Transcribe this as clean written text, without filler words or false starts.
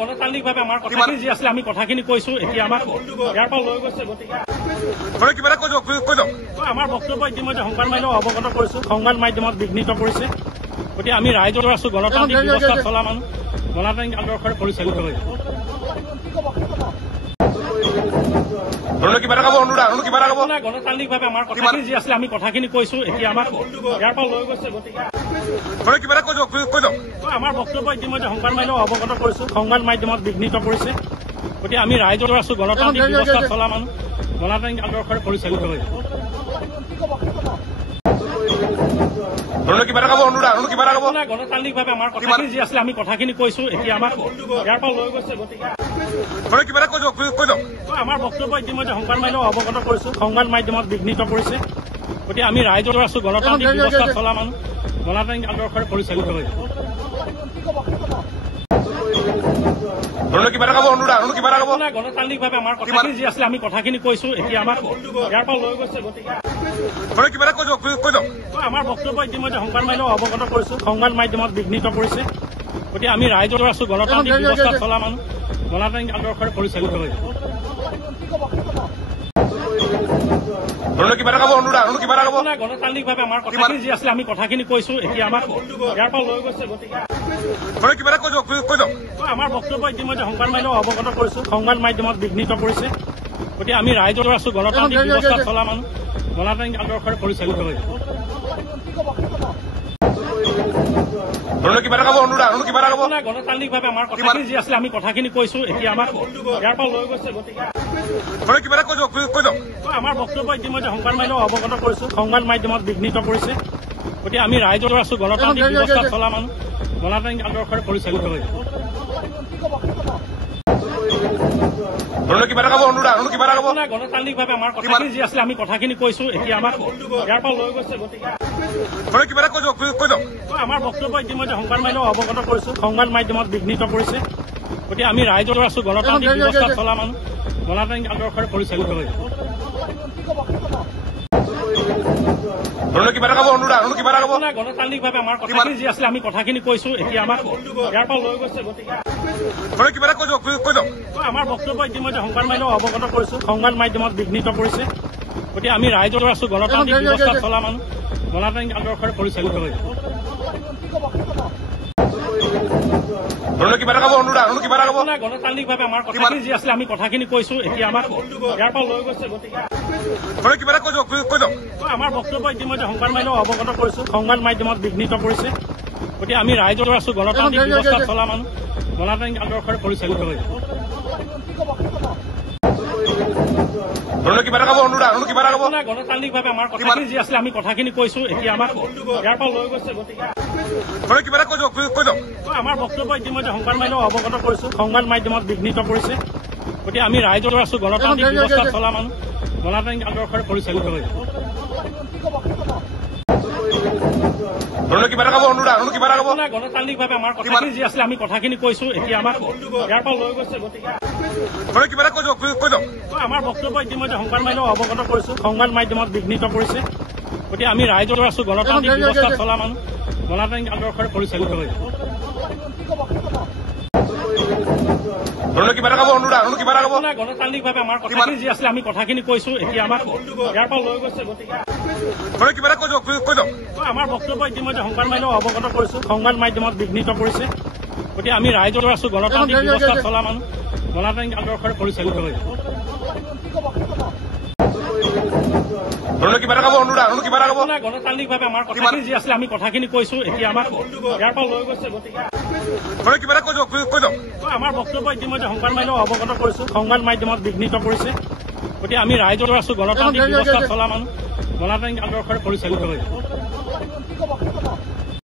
গণতান্ত্ৰিকভাৱে আমাৰ কথাখিনি যি আছিলে আমি কথাখিনি কৈছো এতিয়া আমাক ইয়াৰ পৰা লৈ গৈছে গতিকে আমাৰ বক্তব্য ইতিমধ্যে সংবাদ মাধ্যমক অৱগত কৰিছো সংবাদ মাধ্যমত বিঘ্নিত কৰিছে গতিকে আমি ৰাইজৰ আছো গণতান্ত্ৰিক ব্যৱস্থা চলা মানুহ গণতান্ত্ৰিক আদৰ্শৰে পৰিচালিত হৈ গণতান্ত্ৰিকভাৱে আমাৰ কথাখিনি যি আছিলে আমি কথাখিনি কৈছো এতিয়া আমাক ইয়াৰ পৰা লৈ গৈছে গতিকে আমাৰ বক্তব্য ইতিমধ্যে সংবাদ মাধ্যমক অৱগত কৰিছো সংবাদ মাধ্যমত বিঘ্নিত কৰিছে গতিকে আমি ৰাইজৰ আছো গণতান্ত্ৰিক ব্যৱস্থা চলা মানুহ গণতান্ত্ৰিক আদৰ্শৰে পৰিচালিত হৈ গণতান্ত্ৰিকভাৱে আমাৰ কথাখিনি যি আছিলে আমি কথাখিনি কৈছো এতিয়া আমাক ইয়াৰ পৰা লৈ গৈছে গতিকে আমাৰ বক্তব্য ইতিমধ্যে সংবাদ মাধ্যমক অৱগত কৰিছো সংবাদ মাধ্যমত বিঘ্নিত কৰিছে গতিকে আমি ৰাইজৰ আছো গণতান্ত্ৰিক ব্যৱস্থা চলা মানুহ গণতান্ত্ৰিক আদৰ্শৰে পৰিচালিত হৈ গণতান্ত্ৰিকভাৱে আমাৰ কথাখিনি যি আছিলে আমি কথাখিনি কৈছো এতিয়া আমাক ইয়াৰ পৰা লৈ গৈছে গতিকে আমাৰ বক্তব্য ইতিমধ্যে সংবাদ মাধ্যমক অৱগত কৰিছো সংবাদ মাধ্যমত বিঘ্নিত কৰিছে গতিকে আমি ৰাইজৰ আছো গণতান্ত্ৰিক ব্যৱস্থা চলা মানুহ গণতান্ত্ৰিক আদৰ্শৰে পৰিচালিত হৈ গণতান্ত্ৰিকভাৱে আমাৰ কথাখিনি যি আছিলে আমি কথাখিনি কৈছো এতিয়া আমাক ইয়াৰ পৰা লৈ গৈছে গতিকে আমাৰ বক্তব্য ইতিমধ্যে সংবাদ মাধ্যমক অৱগত কৰিছো সংবাদ মাধ্যমত বিঘ্নিত কৰিছে গতিকে আমি ৰাইজৰ আছো গণতান্ত্ৰিক ব্যৱস্থা চলা মানুহ গণতান্ত্ৰিক আদৰ্শৰে পৰিচালিত হৈ গণতান্ত্ৰিকভাৱে আমাৰ কথাখিনি যি আছিলে আমি কথাখিনি কৈছো এতিয়া আমাক ইয়াৰ পৰা লৈ গৈছে গতিকে আমাৰ বক্তব্য ইতিমধ্যে সংবাদ মাধ্যমক অৱগত কৰিছো সংবাদ মাধ্যমত বিঘ্নিত কৰিছে গতিকে আমি ৰাইজৰ আছো গণতান্ত্ৰিক ব্যৱস্থা চলা মানুহ গণতান্ত্ৰিক আদৰ্শৰে পৰিচালিত হৈ গণতান্ত্ৰিকভাৱে আমাৰ কথাখিনি যি আছিলে আমি কথাখিনি কৈছো এতিয়া আমাক ইয়াৰ পৰা লৈ গৈছে গতিকে আমাৰ বক্তব্য ইতিমধ্যে সংবাদ মাধ্যমক অৱগত কৰিছো সংবাদ মাধ্যমত বিঘ্নিত কৰিছে গতিকে আমি ৰাইজৰ আছো গণতান্ত্ৰিক ব্যৱস্থা চলা মানুহ গণতান্ত্ৰিক আদৰ্শৰে পৰিচালিত হৈ গণতান্ত্ৰিকভাৱে আমাৰ কথাখিনি যি আছিলে আমি কথাখিনি কৈছো এতিয়া আমাক ইয়াৰ পৰা লৈ গৈছে গতিকে আমাৰ বক্তব্য ইতিমধ্যে সংবাদ মাধ্যমক অৱগত কৰিছো সংবাদ মাধ্যমত বিঘ্নিত কৰিছে গতিকে আমি ৰাইজৰ আছো গণতান্ত্ৰিক ব্যৱস্থা চলা মানুহ গণতান্ত্ৰিক আদৰ্শৰে পৰিচালিত হৈ গণতান্ত্ৰিকভাৱে আমাৰ কথাখিনি যি আছিলে আমি কথাখিনি কৈছো এতিয়া আমাক ইয়াৰ পৰা লৈ গৈছে গতিকে আমাৰ বক্তব্য ইতিমধ্যে সংবাদ মাধ্যমক অৱগত কৰিছো সংবাদ মাধ্যমত বিঘ্নিত কৰিছে গতিকে আমি ৰাইজৰ আছো গণতান্ত্ৰিক ব্যৱস্থা চলা মানুহ গণতান্ত্ৰিক আদৰ্শৰে পৰিচালিত হৈ গণতান্ত্ৰিকভাৱে আমাৰ কথাখিনি যি আছিলে আমি কথাখিনি কৈছো এতিয়া আমাক ইয়াৰ পৰা লৈ গৈছে গতিকে আমাৰ বক্তব্য ইতিমধ্যে সংবাদ মাধ্যমক অৱগত কৰিছো সংবাদ মাধ্যমত বিঘ্নিত কৰিছে গতিকে আমি ৰাইজৰ আছো গণতান্ত্ৰিক ব্যৱস্থা চলা মানুহ গণতান্ত্ৰিক আদৰ্শৰে পৰিচালিত হৈ গণতান্ত্ৰিকভাৱে আমাৰ কথাখিনি যি আছিলে আমি কথাখিনি কৈছো এতিয়া আমাক ইয়াৰ পৰা লৈ গৈছে গতিকে আমাৰ বক্তব্য ইতিমধ্যে সংবাদ মাধ্যমক অৱগত কৰিছো সংবাদ মাধ্যমত বিঘ্নিত কৰিছে গতিকে আমি ৰাইজৰ আছো গণতান্ত্ৰিক ব্যৱস্থা চলা মানুহ গণতান্ত্ৰিক আদৰ্শৰে পৰিচালিত হৈ গণতান্ত্ৰিকভাৱে আমাৰ কথাখিনি যি আছিলে আমি কথাখিনি কৈছো এতিয়া আমাক ইয়াৰ পৰা লৈ গৈছে গতিকে আমাৰ বক্তব্য ইতিমধ্যে সংবাদ মাধ্যমক অৱগত কৰিছো সংবাদ মাধ্যমত বিঘ্নিত কৰিছে গতিকে আমি ৰাইজৰ আছো গণতান্ত্ৰিক ব্যৱস্থা চলা মানুহ গণতান্ত্ৰিক আদৰ্শৰে পৰিচালিত হৈ গণতান্ত্ৰিকভাৱে আমাৰ কথাখিনি যি আছিলে আমি কথাখিনি কৈছো এতিয়া আমাক ইয়াৰ পৰা লৈ গৈছে গতিকে আমাৰ বক্তব্য ইতিমধ্যে সংবাদ মাধ্যমক অৱগত কৰিছো সংবাদ মাধ্যমত বিঘ্নিত কৰিছে গতিকে আমি ৰাইজৰ আছো গণতান্ত্ৰিক ব্যৱস্থা চলা মানুহ গণতান্ত্ৰিক আদৰ্শৰে পৰিচালিত হৈ